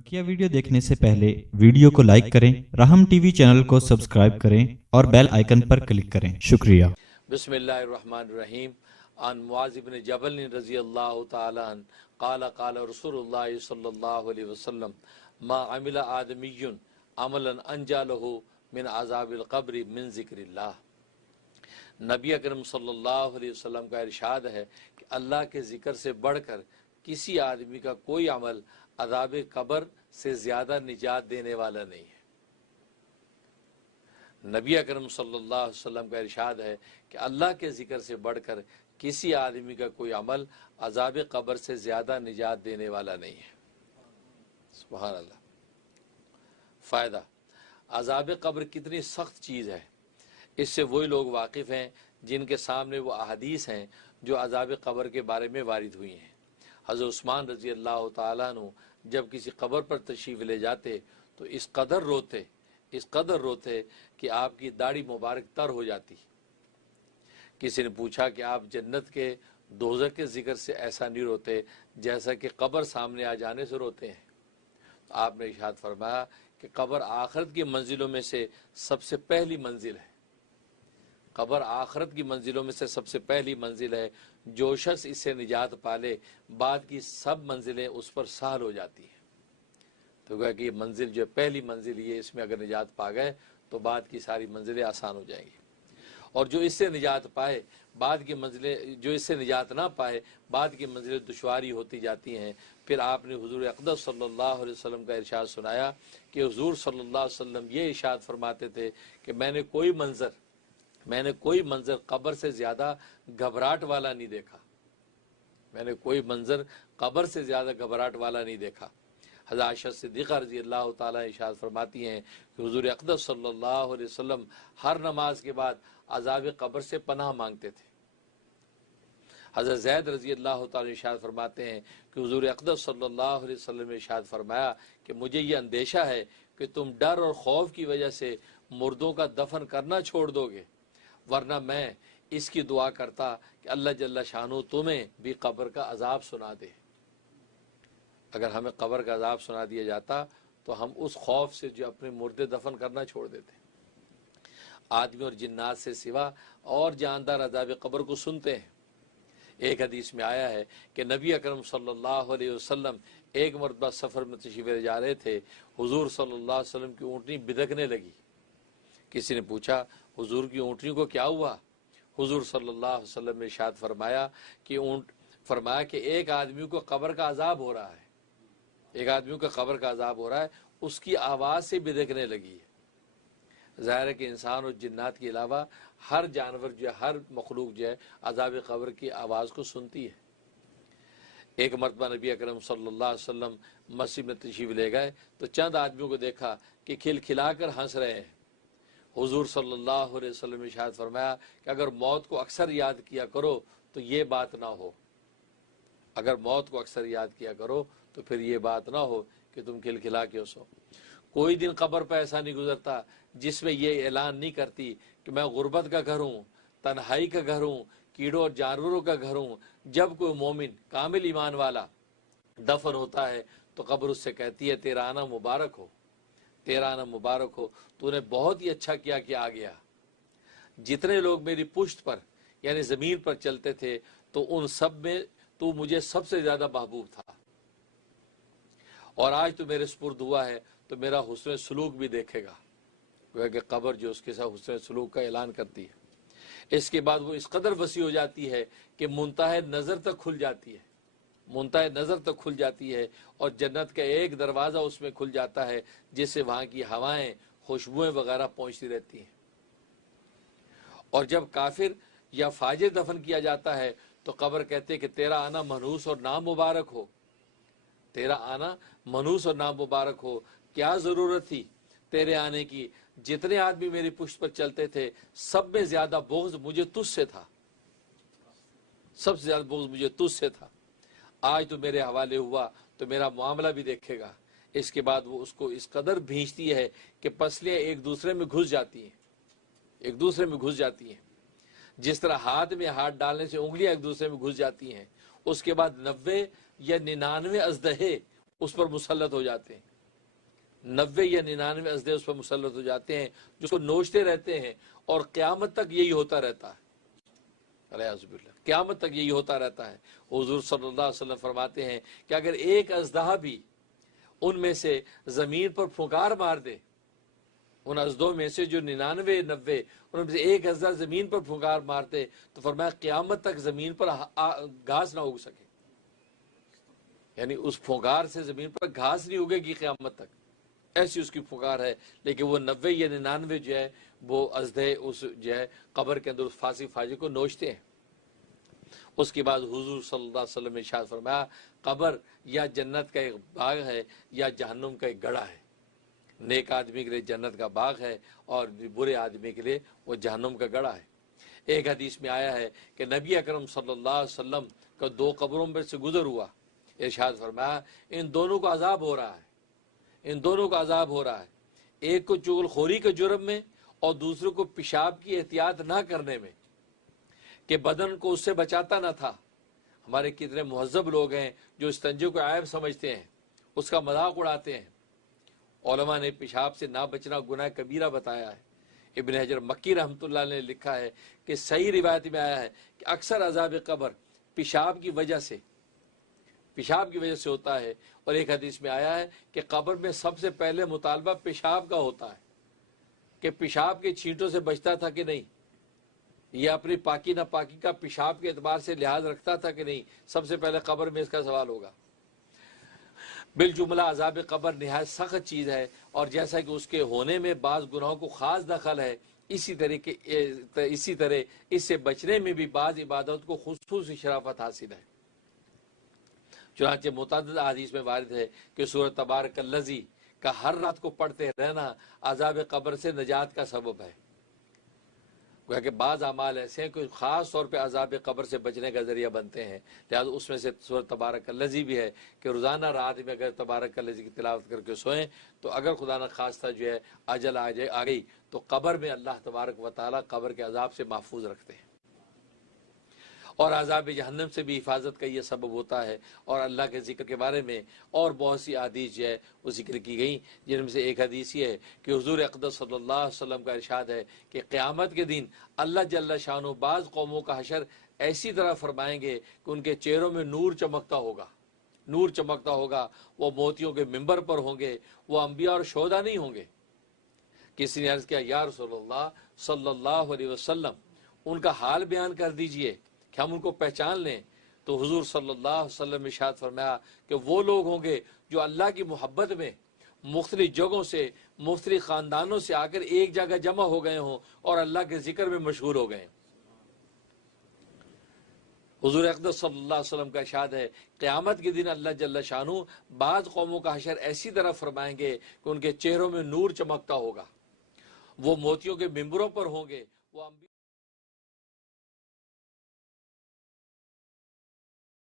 बकिया video देखने से पहले वीडियो को लाइक करें, राहम टीवी चैनल को सब्सक्राइब करें और बेल आइकन पर क्लिक करें। शुक्रिया। बिस्मिल्लाहिर्रहमानिर्रहीम। अन मुआज़ इब्न जबल रज़ियल्लाहु ताला अन क़ाल क़ाल रसूलुल्लाह सल्लल्लाहु अलैहि वसल्लम मा अमिला आदमियुन अमलन अंजा लहु मिन अज़ाबिल क़ब्र मिन ज़िक्रिल्लाह। नबी अकरम सल्लल्लाहु अलैहि वसल्लम का इरशाद है कि अल्लाह के ज़िक्र से बढ़कर किसी आदमी का कोई अमल अज़ाब कब्र से ज़्यादा निजात देने वाला नहीं है। नबी अकरम सल्लल्लाहु अलैहि वसल्लम का इरशाद है कि अल्लाह के ज़िक्र से बढ़कर किसी आदमी का कोई अमल अज़ाब कब्र से ज़्यादा निजात देने वाला नहीं है। सुभान अल्लाह। फ़ायदा, अज़ाब कब्र कितनी सख्त चीज़ है, इससे वही लोग वाकिफ़ हैं जिनके सामने वो अहादीस हैं जो अज़ाब कब्र के बारे में वारिद हुई हैं। हज़रत उस्मान रज़ी अल्लाह तआला अन्हु जब किसी कब्र पर तशरीफ़ ले जाते तो इस कदर रोते कि आपकी दाढ़ी मुबारक तर हो जाती। किसी ने पूछा कि आप जन्नत के दोज़ख के ज़िक्र से ऐसा नहीं रोते जैसा कि कब्र सामने आ जाने से रोते हैं। तो आपने इरशाद फरमाया कि कब्र आखिरत की मंजिलों में से सबसे पहली मंजिल है। कब्र आखिरत की मंजिलों में से सबसे पहली मंजिल है। जो शख्स इससे निजात पाले बाद की सब मंजिलें उस पर सहल हो जाती हैं। तो कहा कि ये मंजिल जो पहली मंजिल ये, इसमें अगर निजात पा गए तो बाद की सारी मंजिलें आसान हो जाएंगी। और जो इससे निजात पाए बाद की मंजिलें, जो इससे निजात ना पाए बाद की मंजिलें दुश्वारी होती जाती हैं। फिर आपने हुजूर अक़दस सल्लल्लाहु अलैहि वसल्लम का इरशाद सुनाया कि हुजूर सल्लल्लाहु अलैहि वसल्लम ये इरशाद फरमाते थे कि मैंने कोई मंजर कब्र से ज़्यादा घबराहट वाला नहीं देखा। मैंने कोई मंजर कब्र से ज़्यादा घबराहट वाला नहीं देखा। हज़रत आयशा सिद्दीक़ा रज़ी अल्लाह ताला इरशाद फरमाती हैं कि हुज़ूर अक़दस सल्लल्लाहु अलैहि वसल्लम हर नमाज के बाद अज़ाब कब्र से पनाह मांगते थे। हज़रत ज़ैद रज़ी अल्लाह ताला इरशाद फरमाते हैं कि हुज़ूर अक़दस सल्लल्लाहु अलैहि वसल्लम ने इरशाद फरमाया कि मुझे ये अंदेशा है कि तुम डर और खौफ की वजह से मुर्दों का दफन करना छोड़ दोगे, वरना मैं इसकी दुआ करता कि अल्लाह जल्ला शानो तुम्हें भी कब्र का अजाब सुना दे। अगर हमें कब्र का अजाब सुना दिया जाता तो हम उस खौफ से जो अपने मुर्दे दफन करना छोड़ देते। आदमी और जिन्नात से सिवा और जानदार अजाब कब्र को सुनते हैं। एक हदीस में आया है कि नबी अकरम सल्लल्लाहु अलैहि वसल्लम एक मरतबा सफ़र में तशरीफ़ ले जा रहे थे। हुजूर सल्लल्लाहु अलैहि वसल्लम की ऊँटनी बिदकने लगी। किसी ने पूछा हुजूर की ऊँटनी को क्या हुआ? हुजूर सल्लल्लाहु अलैहि वसल्लम ने इरशाद फरमाया कि एक आदमी को कब्र का अजाब हो रहा है, एक आदमी को कब्र का अजाब हो रहा है, उसकी आवाज़ से बिदकने लगी है। ज़ाहिर है कि इंसान और जिन्नात के अलावा हर जानवर जो है, हर मखलूक जो है अजाब कब्र की आवाज़ को सुनती है। एक मरतबा नबी अकरम सल्लल्लाहु अलैहि वसल्लम मस्जिद में तशरीफ़ ले गए तो चंद आदमियों को देखा कि खिलखिलाकर हंस रहे हैं। हुजूर सल्लल्लाहु अलैहि वसल्लम ने इरशाद फरमाया कि अगर मौत को अक्सर याद किया करो तो ये बात ना हो। अगर मौत को अक्सर याद किया करो तो फिर ये बात ना हो कि तुम खिलखिला के सो। कोई दिन कब्र पर ऐसा नहीं गुजरता जिसमें ये ऐलान नहीं करती कि मैं गुर्बत का घर हूँ, तन्हाई का घर हूँ, कीड़ों और जानवरों का घर हूँ। जब कोई मोमिन कामिल ईमान वाला दफन होता है तो कब्र उससे कहती है तेरा आना मुबारक हो, तेरा आना मुबारक हो, तूने बहुत ही अच्छा किया कि आ गया। जितने लोग मेरी पुश्त पर यानी ज़मीन पर चलते थे तो उन सब में तू मुझे सबसे ज़्यादा महबूब था, और आज तो मेरे सुपुर्द हुआ है तो मेरा हुस्न सलूक भी देखेगा। कि कब्र जो उसके साथ हुस्न सलूक का ऐलान करती है। इसके बाद वो इस कदर वसी हो जाती है कि मुंतहे नज़र तक खुल जाती है, मुंतहे नज़र तक खुल जाती है, और जन्नत का एक दरवाज़ा उसमें खुल जाता है जिससे वहाँ की हवाएं, खुशबुएँ वगैरह पहुँचती रहती हैं। और जब काफिर या फाजिर दफन किया जाता है तो कब्र कहते हैं कि तेरा आना मनहूस और नाम मुबारक हो, तेरा आना मनहूस और नाम मुबारक हो। क्या ज़रूरत थी तेरे आने की? जितने आदमी मेरी पुश्त पर चलते थे सब में ज़्यादा बोझ मुझे तुझसे था, सबसे ज़्यादा बोझ मुझे तुझसे था। आज तो मेरे हवाले हुआ तो मेरा मामला भी देखेगा। इसके बाद वो उसको इस कदर भींचती है कि पसलियाँ एक दूसरे में घुस जाती हैं, एक दूसरे में घुस जाती हैं। जिस तरह हाथ में हाथ डालने से उंगलियां एक दूसरे में घुस जाती हैं, उसके बाद 90 या 99 अजदहे اس پر مسلط ہو جاتے ہیں، 90 یا 99 ازدے اس پر مسلط ہو جاتے ہیں جس کو نوچتے رہتے ہیں، اور قیامت تک یہی ہوتا رہتا ہے، الیاذ باللہ، قیامت تک یہی ہوتا رہتا ہے۔ حضور صلی اللہ علیہ وسلم فرماتے ہیں کہ اگر ایک اژدہا بھی ان میں سے زمین پر پھنکار مار دے، ان ازدوں میں سے جو 99 90 ان میں سے ایک ازدہ زمین پر پھنکار مارتے، تو فرمایا قیامت تک زمین پر گھاس نہ اگ سکے، یعنی اس پھنکار سے زمین پر گھاس نہیں اگے گی قیامت تک، ایسی اس کی پھنکار ہے۔ لیکن وہ 90 یا 99 جو ہے وہ ازدے اس جو ہے قبر کے اندر اس فاسق فاجر کو نوچتے ہیں۔ اس کے بعد حضور صلی اللہ علیہ وسلم نے ارشاد فرمایا قبر یا جنت کا ایک باغ ہے یا جہنم کا ایک گڑھا ہے، نیک آدمی کے لیے جنت کا باغ ہے اور برے آدمی کے لیے وہ جہنم کا گڑھا ہے۔ ایک حدیث میں آیا ہے کہ نبی اکرم صلی اللہ علیہ وسلم کا 2 قبروں پر سے گزر ہوا، ارشاد فرمایا ان دونوں کو عذاب ہو رہا ہے، ان دونوں کو عذاب ہو رہا ہے، ایک کو چغل خوری کے جرم میں اور دوسرے کو پیشاب کی احتیاط نہ کرنے میں، کہ بدن کو اس سے بچاتا نہ تھا۔ ہمارے کتنے مہذب لوگ ہیں جو استنجے کو عیب سمجھتے ہیں، اس کا مذاق اڑاتے ہیں۔ علماء نے پیشاب سے نہ بچنا گناہ کبیرہ بتایا ہے۔ ابن حجر مکی رحمۃ اللہ نے لکھا ہے کہ صحیح روایت میں آیا ہے کہ اکثر عذاب قبر پیشاب کی وجہ سے ہوتا ہے، اور ایک حدیث میں آیا ہے کہ قبر میں سب سے پہلے مطالبہ پیشاب کا ہوتا ہے کہ پیشاب کے چھینٹوں سے بچتا تھا کہ نہیں، یہ اپنی پاکی ناپاکی کا پیشاب کے اعتبار سے لحاظ رکھتا تھا کہ نہیں، سب سے پہلے قبر میں اس کا سوال ہوگا۔ بالجملہ عذاب قبر نہایت سخت چیز ہے، اور جیسا کہ اس کے ہونے میں بعض گناہوں کو خاص دخل ہے، اسی طرح اس سے بچنے میں بھی بعض عبادت کو خصوصی شرافت حاصل ہے۔ چنانچہ متعدد احادیث میں وارد ہے کہ سورۃ تبارک الذی کا ہر رات کو پڑھتے رہنا عذاب قبر سے نجات کا سبب ہے۔ گویا کہ بعض اعمال ایسے ہیں کہ خاص طور پہ عذاب قبر سے بچنے کا ذریعہ بنتے ہیں، لہٰذا اس میں سے سورۃ تبارک الذی بھی ہے کہ روزانہ رات میں اگر تبارک الذی کی تلاوت کر کے سوئیں تو اگر خدا نہ خواستہ جو ہے اجل آ گئی تو قبر میں اللہ تبارک و تعالیٰ قبر کے عذاب سے محفوظ رکھتے ہیں، اور عذاب جہنم سے بھی حفاظت کا یہ سبب ہوتا ہے۔ اور اللہ کے ذکر کے بارے میں اور بہت سی احادیث جو ہے وہ ذکر کی گئی، جن میں سے ایک حدیث یہ ہے کہ حضور اقدس صلی اللہ علیہ وسلم کا ارشاد ہے کہ قیامت کے دن اللہ جل شانہ بعض قوموں کا حشر ایسی طرح فرمائیں گے کہ ان کے چہروں میں نور چمکتا ہوگا، وہ موتیوں کے ممبر پر ہوں گے، وہ انبیاء اور شہداء نہیں ہوں گے۔ کسی نے عرض کیا یا رسول اللہ صلی اللہ علیہ وسلم ان کا حال بیان کر دیجئے کہ ہم ان کو پہچان لیں، تو حضور صلی اللہ علیہ وسلم ارشاد فرمایا کہ وہ لوگ ہوں گے جو اللہ کی محبت میں مختلف جگہوں سے مختلف خاندانوں سے آ کر ایک جگہ جمع ہو گئے ہوں اور اللہ کے ذکر میں مشغول ہو گئے۔ حضور اقدس صلی اللہ علیہ وسلم کا ارشاد ہے قیامت کے دن اللہ جل شانہ بعض قوموں کا حشر ایسی طرح فرمائیں گے کہ ان کے چہروں میں نور چمکتا ہوگا، وہ موتیوں کے ممبروں پر ہوں گے، وہ